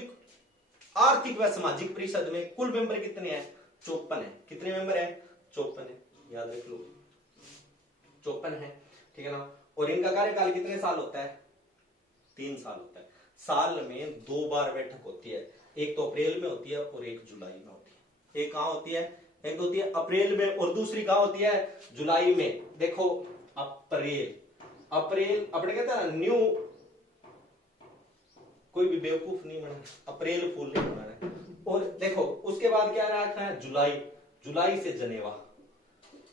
आर्थिक व सामाजिक परिषद में कुल मेंबर कितने हैं? 54 है। कितने मेंबर है? 54 है। याद रख लो, 54 है, ठीक है ना। और इनका कार्यकाल कितने साल होता है? 3 साल होता है। साल में 2 बार बैठक होती है, एक तो अप्रैल में होती है और एक जुलाई में होती है। एक कहां होती है? एक होती है अप्रैल में और दूसरी कहां होती है? जुलाई में। देखो अप्रैल, अप्रैल अपने कहते हैं ना न्यू, कोई भी बेवकूफ नहीं बना, अप्रैल फूल नहीं बनाना। और देखो उसके बाद क्या रखना है? जुलाई। जुलाई से जनेवा।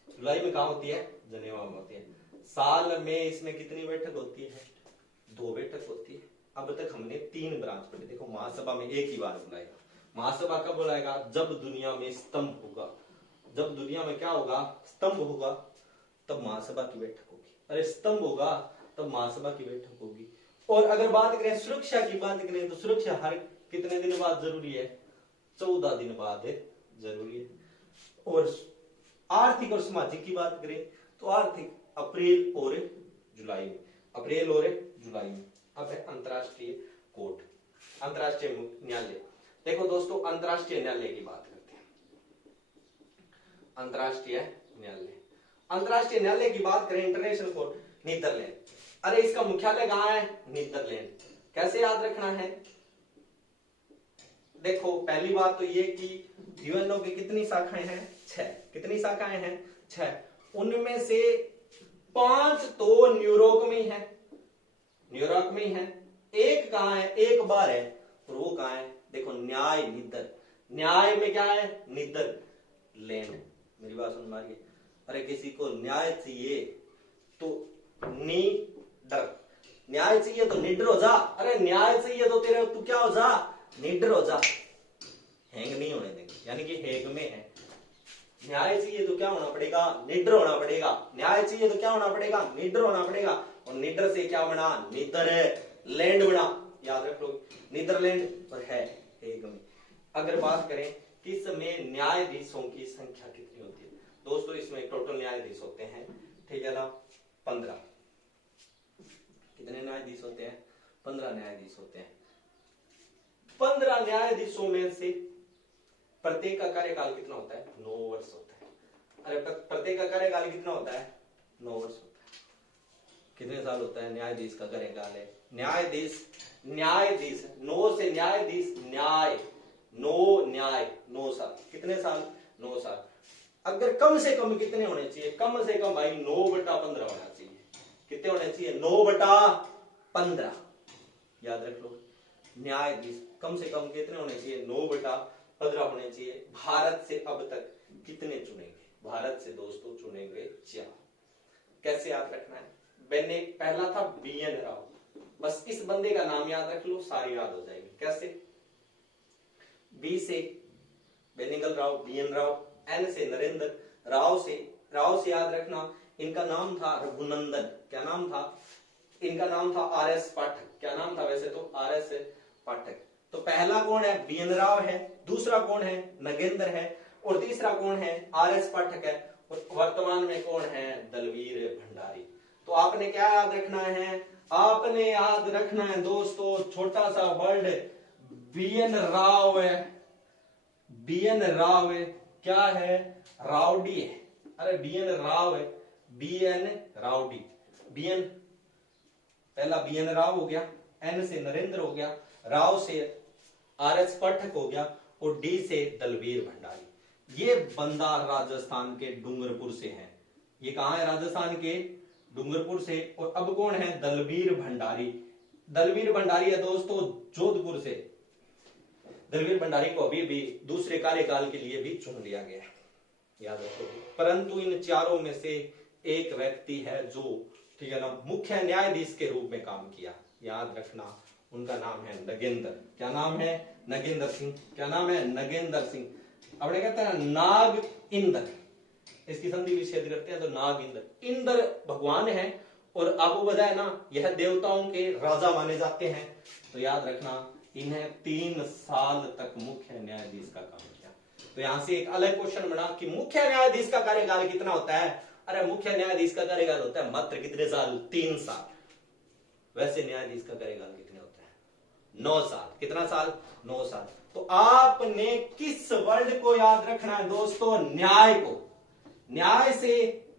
जुलाई में कहां होती है? जनेवा में होती है। साल में इसमें कितनी बैठक होती है? 2 बैठक होती है। अब तक हमने 3 ब्रांच पढ़ी। देखो महासभा में एक ही बार बुलाएगा। महासभा कब बुलाएगा? जब दुनिया में स्तंभ होगा। जब दुनिया में क्या होगा? स्तंभ होगा, तब महासभा की बैठक होगी। अरे स्तंभ होगा तब महासभा की बैठक होगी। और अगर बात करें सुरक्षा की, बात करें तो सुरक्षा हर कितने दिन बाद जरूरी है? 14 दिन बाद जरूरी है। और आर्थिक और सामाजिक की बात करें तो आर्थिक अप्रैल और जुलाई में। अप्रैल और जुलाई में। अब है अंतरराष्ट्रीय कोर्ट, अंतरराष्ट्रीय न्यायालय। देखो दोस्तों अंतरराष्ट्रीय न्यायालय की बात करते हैं। अंतरराष्ट्रीय न्यायालय, अंतरराष्ट्रीय न्यायालय की बात करें, इंटरनेशनल कोर्ट, नीदरलैंड। अरे इसका मुख्यालय कहां है? नीदरलैंड। कैसे याद रखना है? देखो पहली बात तो ये कि यूएनओ की कितनी शाखाएं हैं? 6। कितनी शाखाएं हैं? 6। उनमें से 5 तो न्यूयॉर्क में ही है, न्यूयॉर्क में ही है। एक कहां है? एक बार है, और वो कहां है? देखो न्याय निदर, न्याय में क्या है? नीदरलैंड। मेरी बात सुन मारिए। अरे किसी को न्याय चाहिए तो निडर, न्याय चाहिए तो निडर हो जा। अरे न्याय चाहिए तो तेरे तू क्या हो जा? निडर हो जा। हैंग नहीं होने देंगे, यानी कि हैग में है। न्याय चाहिए तो क्या होना पड़ेगा? निडर होना पड़ेगा। न्याय चाहिए तो क्या होना पड़ेगा? निडर होना पड़ेगा। और निडर से क्या बना? नीदरलैंड बना। याद रख लो, नीदरलैंड और है हैग में। अगर बात करें कि इसमें न्यायाधीशों की संख्या कितनी होती है? दोस्तों इसमें टोटल न्यायाधीश होते हैं, ठीक है ना, 15। कितने न्यायाधीश होते हैं? 15 न्यायाधीश होते हैं। 15 न्यायाधीशों में से प्रत्येक का कार्यकाल कितना होता है? 9 वर्ष होता है। अरे प्रत्येक का कार्यकाल कितना होता है? 9 वर्ष होता है। कितने साल होता है न्यायाधीश का कार्यकाल? है न्यायाधीश, न्यायाधीश 9 से न्यायाधीश, न्याय 9, न्याय 9 साल। कितने साल? 9 साल। अगर कम से कम कितने होने चाहिए? कम से कम भाई 9/15 होना चाहिए। कितने होने चाहिए? 9/15। याद रख लो, न्यायाधीश कम से कम कितने होने चाहिए? 9/15 होने चाहिए। भारत से अब तक कितने चुनेंगे? भारत से दोस्तों चुनेंगे 4। कैसे याद रखना है? मैंने पहला था BN राव, बस इस बंदे का नाम याद रख लो, सारी याद हो जाएगी। कैसे? बी से बेनिगल राव, BN राव, N से नरेंद्र, राव से याद रखना इनका नाम था रघुनंदन। क्या नाम था? इनका नाम था RS पाठक। क्या नाम था वैसे तो? RS पाठक। तो पहला कौन है? BN राव है, दूसरा कौन है? नगेंद्र है, और तीसरा कौन है? RS पाठक है, और वर्तमान में कौन है? दलवीर भंडारी। तो आपने क्या याद रखना है? आपने याद रखना है दोस्तों, छोटा सा वर्ड BN राव है। BN राव है, क्या है? रावडी है। अरे BN राव है, BN रावडी। BN पहला BN राव हो गया, N से नरेंद्र हो गया, राव से RS पाठक हो गया, और D से दलवीर भंडारी। ये बंदा राजस्थान के डूंगरपुर से है। ये कहां है? राजस्थान के डूंगरपुर से। और अब कौन है? दलवीर भंडारी। दलवीर भंडारी है दोस्तों जोधपुर से। दलवीर भंडारी को अभी भी दूसरे कार्यकाल के लिए भी चुन लिया गया, याद रखो। परंतु इन चारों में से एक व्यक्ति है जो, ठीक है ना, मुख्य न्यायाधीश के रूप में काम किया, याद रखना। उनका नाम है नगेंद्र। क्या नाम है? नगेंद्र सिंह। क्या नाम है? नगेंद्र सिंह। अपने कहते हैं नाग इंद्र, इसकी संधि विच्छेद करते हैं तो नाग इंद्र। इंद्र भगवान है, और आपको बताया ना यह देवताओं के राजा माने जाते हैं। तो याद रखना इन्हें 3 साल तक मुख्य न्यायाधीश का काम किया। तो यहां से एक अलग क्वेश्चन बना कि मुख्य न्यायाधीश का कार्यकाल कितना होता है? अरे मुख्य न्यायाधीश का कार्यकाल होता है मात्र कितने साल? 3 साल। वैसे न्यायाधीश का कार्यकाल कितने होता है? 9 साल। कितना साल? 9 साल। तो आपने किस वर्ड को याद रखना है दोस्तों? न्याय को। न्याय से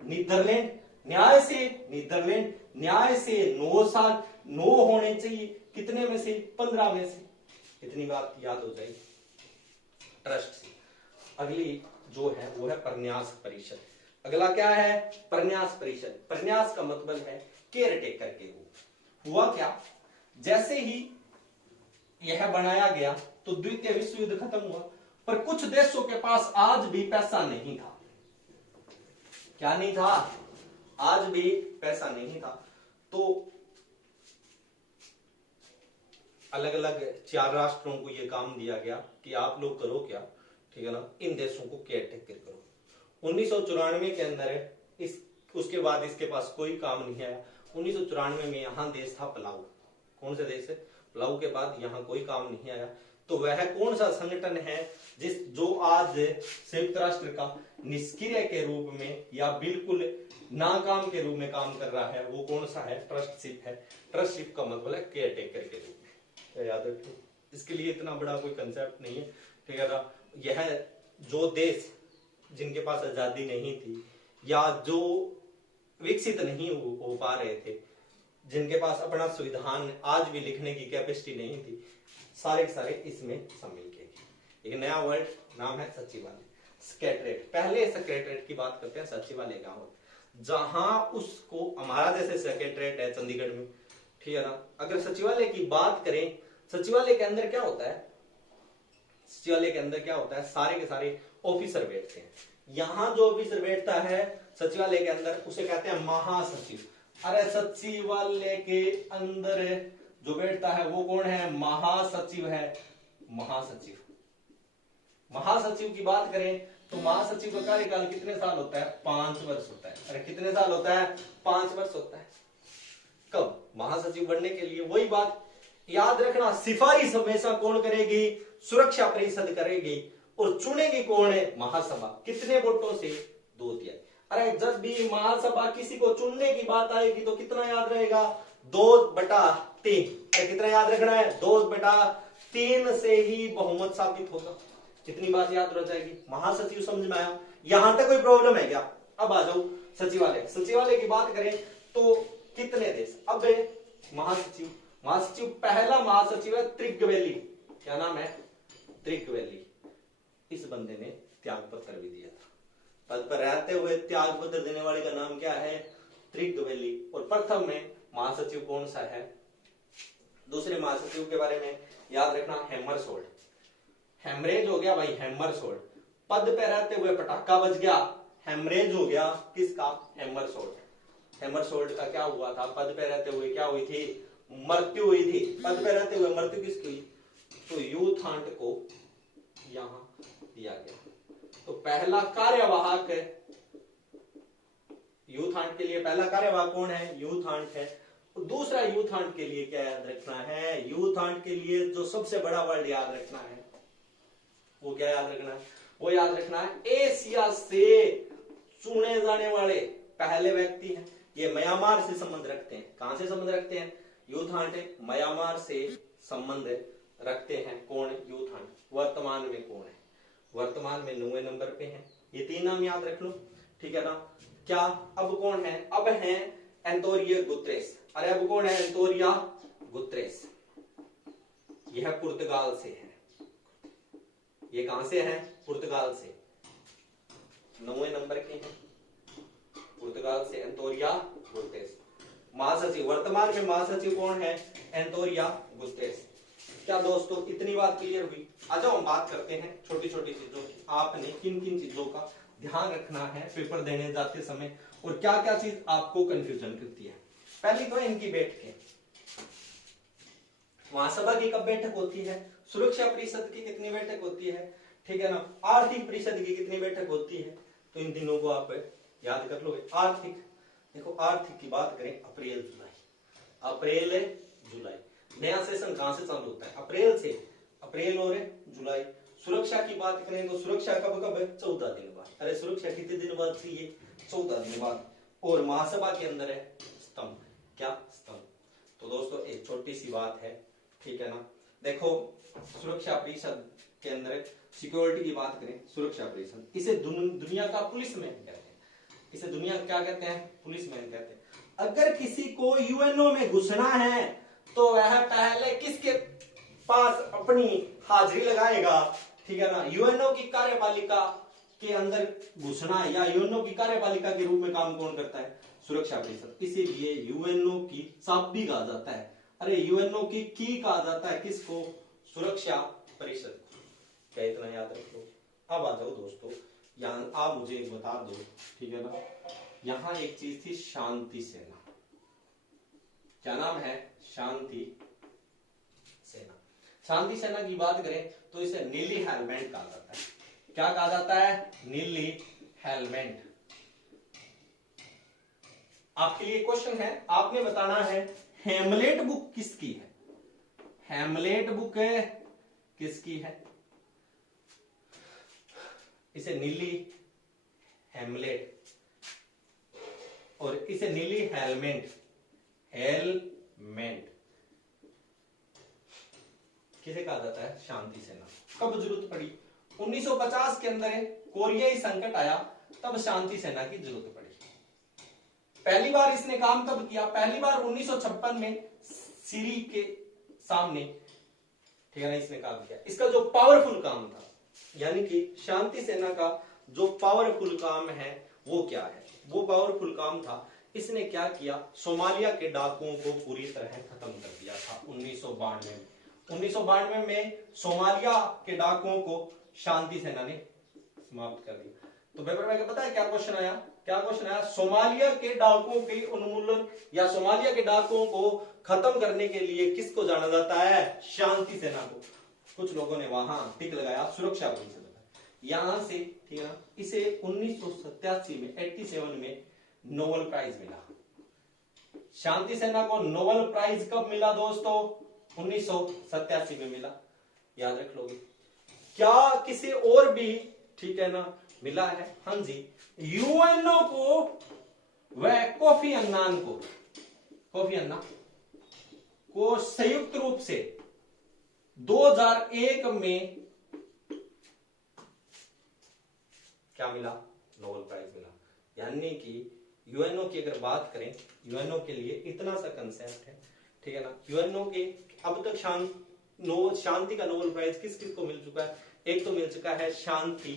नीदरलैंड, न्याय से नीदरलैंड, न्याय से 9 साल। 9 होने चाहिए कितने में से? 15 में से। इतनी बात याद हो जाएगी ट्रस्ट से। अगली जो है वो है प्रन्यास परिषद। अगला क्या है? प्रन्यास परिषद। प्रन्यास का मतलब है केयर टेकर के रूप। हुआ क्या? जैसे ही यह बनाया गया तो द्वितीय विश्व युद्ध खत्म हुआ, पर कुछ देशों के पास आज भी पैसा नहीं था। क्या नहीं था? आज भी पैसा नहीं था। तो अलग अलग 4 राष्ट्रों को यह काम दिया गया कि आप लोग करो क्या, ठीक है ना, इन देशों को केयर टेकर करो। 1994 के अंदर उसके बाद इसके पास कोई काम नहीं आया। 1994 में यहां देश था पलाऊ। कौन सा देश है? पलाऊ के बाद यहां कोई काम नहीं आया। तो वह कौन सा संगठन है जो आज संयुक्त राष्ट्र का निष्क्रिय के रूप में या बिल्कुल नाकाम के रूप में काम कर रहा है? वो कौन सा है? ट्रस्टशिप है। ट्रस्टशिप का मतलब है केयर टेकर के रूप में। तो याद रखो, इसके लिए इतना बड़ा कोई कंसेप्ट नहीं है, ठीक है ना। यह जो देश जिनके पास आजादी नहीं थी या जो विकसित नहीं हो पा रहे थे, जिनके पास अपना संविधान आज भी लिखने की कैपेसिटी नहीं थी, सारे के सारे इसमें शामिल किए गए। एक नया वर्ड नाम है सचिवालय, सेक्रेटरीट। पहले सेक्रेटरीट की बात करते हैं, सचिवालय क्या होता है? जहां उसको हमारा जैसे सेक्रेटरीट है चंडीगढ़ में, ठीक है ना। अगर सचिवालय की बात करें, सचिवालय के अंदर क्या होता है? सचिवालय के अंदर क्या होता है? सारे के सारे ऑफिसर बैठते हैं। यहां जो ऑफिसर बैठता है सचिवालय के अंदर उसे कहते हैं महासचिव। अरे सचिवालय के अंदर जो बैठता है वो कौन है? महासचिव है। महासचिव। महासचिव की बात करें तो महासचिव का कार्यकाल कितने साल होता है? 5 वर्ष होता है। अरे कितने साल होता है? 5 वर्ष होता है। कब? महासचिव बनने के लिए। वही बात याद रखना, सिफारिश हमेशा कौन करेगी? सुरक्षा परिषद करेगी। और चुनेगी कौन है? महासभा। कितने वोटों से? 2/3। अरे जब भी महासभा किसी को चुनने की बात आएगी तो कितना याद रहेगा? 2/3। कितना याद रखना है? 2/3 से ही बहुमत साबित होगा। कितनी बात याद रह जाएगी? महासचिव समझ में आया? यहां तक कोई प्रॉब्लम है क्या? अब आ जाओ सचिवालय। सचिवालय की बात करें तो कितने देश? अब महासचिव। महासचिव, पहला महासचिव है त्रिगवेली। क्या नाम है? त्रिगवेली। इस बंदे ने त्याग पत्र भी दिया था। पद पर रहते हुए त्याग पत्र देने वाले का नाम क्या है? त्रिगवेली। और प्रथम में महासचिव कौन सा है? दूसरे महासचिव के बारे में याद रखना, हैमरसोल्ड। हेमरेज हो गया भाई, हैमरसोल्ड। पद पे रहते हुए पटाखा बज गया, हेमरेज हो गया किसका? हैमरसोल्ड। हैमरसोल्ड का क्या हुआ था? पद पे रहते हुए क्या हुई थी? मृत्यु हुई थी। पद पे रहते हुए मृत्यु किसकी हुई? तो यूथांड को यहां दिया गया। तो पहला कार्यवाहक यूथांड के लिए पहला कार्यवाहक कौन है? यूथांड है। दूसरा यूथांड के लिए क्या याद रखना है? यूथांड के लिए जो सबसे बड़ा वर्ड याद रखना है वो क्या याद रखना है? वो याद रखना है एशिया से चुने जाने वाले पहले व्यक्ति हैं। ये म्यांमार से संबंध रखते हैं। कहां से संबंध रखते हैं? यूथांड म्यांमार से संबंध रखते हैं। कौन है यूथांड? वर्तमान में कौन है? वर्तमान में 9वें नंबर पे है। ये 3 नाम याद रख लो, ठीक है ना। क्या अब कौन है? अब है एंटोनियो गुतेरेस। अरे अब कौन है? Antonio Guterres. यह पुर्तगाल से है। ये कहां से है? पुर्तगाल से। 9वें नंबर के हैं, पुर्तगाल से एंटोनियो गुतेरेस। महासचिव, वर्तमान में महासचिव कौन है? Antonio Guterres. क्या दोस्तों इतनी बात क्लियर हुई? आ जाओ हम बात करते हैं छोटी छोटी चीजों की। आपने किन किन चीजों का ध्यान रखना है पेपर देने जाते समय और क्या क्या चीज आपको कंफ्यूजन करती है। पहली तो इनकी बैठकें। महासभा की कब बैठक होती है? सुरक्षा परिषद की कितनी बैठक होती है? ठीक है ना। आर्थिक परिषद की कितनी बैठक होती है? तो इन तीनों को आप याद कर लोगे। आर्थिक, देखो आर्थिक की बात करें अप्रैल जुलाई, अप्रैल जुलाई। नया सेशन कहां से चालू होता है? अप्रैल से। अप्रैल और जुलाई। सुरक्षा की बात करें तो सुरक्षा कब कब है? 14 दिन बाद। अरे सुरक्षा कितने दिन बाद थी? ये 14 दिन बाद। और महासभा के अंदर है स्तंभ। क्या? स्तंभ। तो दोस्तों एक छोटी सी बात है, ठीक है ना। देखो सुरक्षा परिषद के अंदर सिक्योरिटी की बात करें, सुरक्षा परिषद, इसे दुनिया का पुलिस मैन कहते हैं। इसे दुनिया क्या कहते हैं? पुलिस मैन कहते हैं। अगर किसी को यूएनओ में घुसना है तो वह पहले किसके पास अपनी हाजिरी लगाएगा? ठीक है ना। यूएनओ की कार्यपालिका के अंदर घुसना या यूएनओ की कार्यपालिका के रूप में काम कौन करता है? सुरक्षा परिषद। इसीलिए यूएनओ की चाबी कहा जाता है। अरे यूएनओ की कहा जाता है किसको? सुरक्षा परिषद। क्या इतना याद रख लो। अब आ जाओ दोस्तों, यहाँ आप मुझे बता दो, ठीक है ना। यहां एक चीज थी शांति सेना। क्या नाम है? शांति सेना। शांति सेना की बात करें तो इसे नीली हेलमेट कहा जाता है। क्या कहा जाता है? नीली हेलमेट। आपके लिए क्वेश्चन है, आपने बताना है हेमलेट बुक किसकी है? हेमलेट बुक किसकी है? इसे नीली हेमलेट और इसे नीली हेलमेट, हेलमेट किसे कहा जाता है? शांति सेना। कब जरूरत पड़ी? 1950 के अंदर कोरियाई संकट आया, तब शांति सेना की जरूरत पड़ी। पहली बार इसने काम कब किया? पहली बार 1956 में सीरी के सामने, ठीक है ना, इसने काम किया। इसका जो पावरफुल काम था, यानी कि शांति सेना का जो पावरफुल काम है वो क्या है? वो पावरफुल काम था, इसने क्या किया? सोमालिया के डाकुओं को पूरी तरह खत्म कर दिया था 1992 में। 1992 में सोमालिया के डाकुओं को शांति सेना ने समाप्त कर दिया। तो पेपर में पता है क्या क्वेश्चन आया? क्या क्वेश्चन आया? सोमालिया के डाकुओं के उन्मूलन या सोमालिया के डाकुओं को खत्म करने के लिए किसको जाना जाता है? शांति सेना को। कुछ लोगों ने वहां टिक लगाया सुरक्षा परिषद। यहां से, ठीक है ना, इसे 1987 में 87 में नोबेल प्राइज मिला। शांति सेना को नोबेल प्राइज कब मिला दोस्तों? 1987 में मिला। याद रख लोगे। क्या किसी और भी, ठीक है ना, मिला है? हाँ जी, यूएनओ को व कोफी अन्नान को, कोफी अन्नान को संयुक्त रूप से 2001 में क्या मिला? नोबेल प्राइज मिला। यानी कि यूएनओ की अगर बात करें, यूएनओ के लिए इतना सा कंसेप्ट है, ठीक है ना। यूएनओ के अब तक शांति का नोबेल प्राइज किस किस को मिल चुका है? एक तो मिल चुका है शांति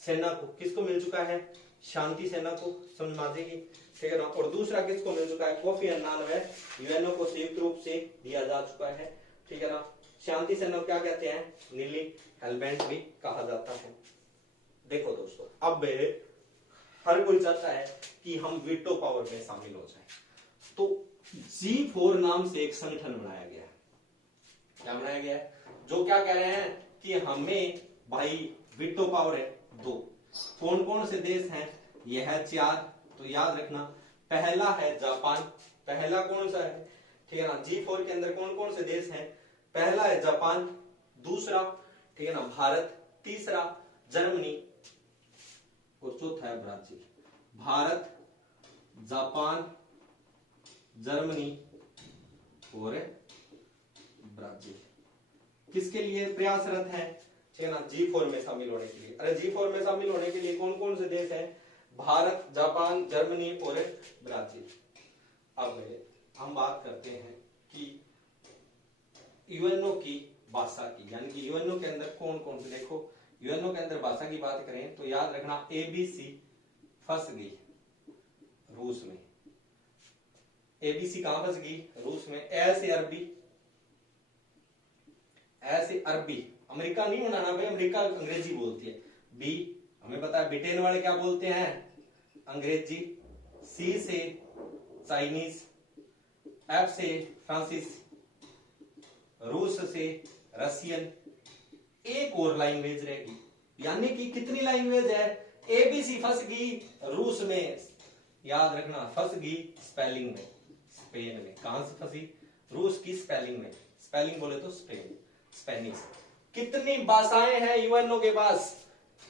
सेना को। किसको मिल चुका है? शांति सेना को, समझ में आ जाएगी, ठीक है ना। और दूसरा किसको मिल चुका है? कोफी अन्नान है, यूएनओ को संयुक्त रूप से दिया जा चुका है, ठीक है ना। शांति सेना क्या कहते हैं? नीली हेलमेट भी कहा जाता है। देखो दोस्तों, अब हर कोई चाहता है कि हम वीटो पावर में शामिल हो जाए, तो G4 नाम से एक संगठन बनाया गया है। क्या बनाया गया है? जो क्या कह रहे हैं कि हमें भाई वीटो पावर है 2। कौन कौन से देश हैं? यह है 4, तो याद रखना पहला है जापान, पहला कौन सा है, ठीक है ना। G4 के अंदर कौन कौन से देश हैं? पहला है जापान, दूसरा ठीक है ना भारत, तीसरा जर्मनी और चौथा है ब्राजील। भारत, जापान, जर्मनी और ब्राजील किसके लिए प्रयासरत है? ठीक है ना G4 में शामिल होने के लिए। अरे G4 में शामिल होने के लिए कौन कौन से देश हैं? भारत, जापान, जर्मनी और ब्राजील। अब हम बात करते हैं कि यूएनओ की भाषा की, यानी कि यूएनओ के अंदर कौन कौन से, देखो यूएनओ के अंदर भाषा की बात करें तो याद रखना ABC फंस गई रूस में। ABC कहां फंस गई? रूस में। ऐसे अरबी, ऐसे अरबी, अमेरिका नहीं बनाना भाई, अमेरिका अंग्रेजी बोलती है। बी हमें पता है ब्रिटेन वाले क्या बोलते हैं? अंग्रेजी। सी से चाइनीज, एफ से फ्रांसीस, रूस से रशियन, एक और लैंग्वेज रहेगी। यानी कि कितनी लैंग्वेज है? एबीसी फंस गई रूस में, याद रखना फंस गई स्पेलिंग में, स्पेन में। कहां से फंसी? रूस की स्पेलिंग में। स्पेलिंग बोले तो स्पेन, स्पेनिश। कितनी भाषाएं हैं यूएनओ के पास?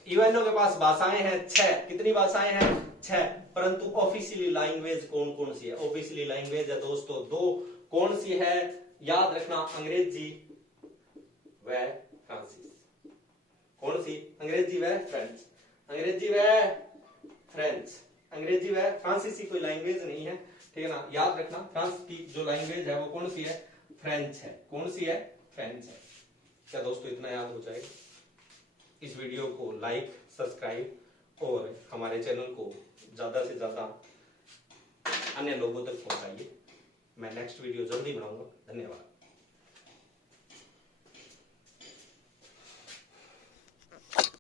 यूएनओ के पास भाषाएं हैं 6। कितनी भाषाएं हैं? 6। परंतु ऑफिशियली लैंग्वेज कौन कौन सी है? ऑफिशियली लैंग्वेज है दोस्तों 2। कौन सी है? याद रखना अंग्रेजी व फ्रांसीसी। कौन सी? अंग्रेजी व फ्रेंच, अंग्रेजी व फ्रेंच, अंग्रेजी व फ्रांसीसी कोई लैंग्वेज नहीं है, ठीक है ना। याद रखना फ्रांस की जो लैंग्वेज है वो कौन सी है? फ्रेंच है। कौन सी है? फ्रेंच है। क्या दोस्तों इतना याद हो जाएगा? इस वीडियो को लाइक, सब्सक्राइब और हमारे चैनल को ज्यादा से ज्यादा अन्य लोगों तक पहुंचाइए। मैं नेक्स्ट वीडियो जल्दी बनाऊंगा। धन्यवाद।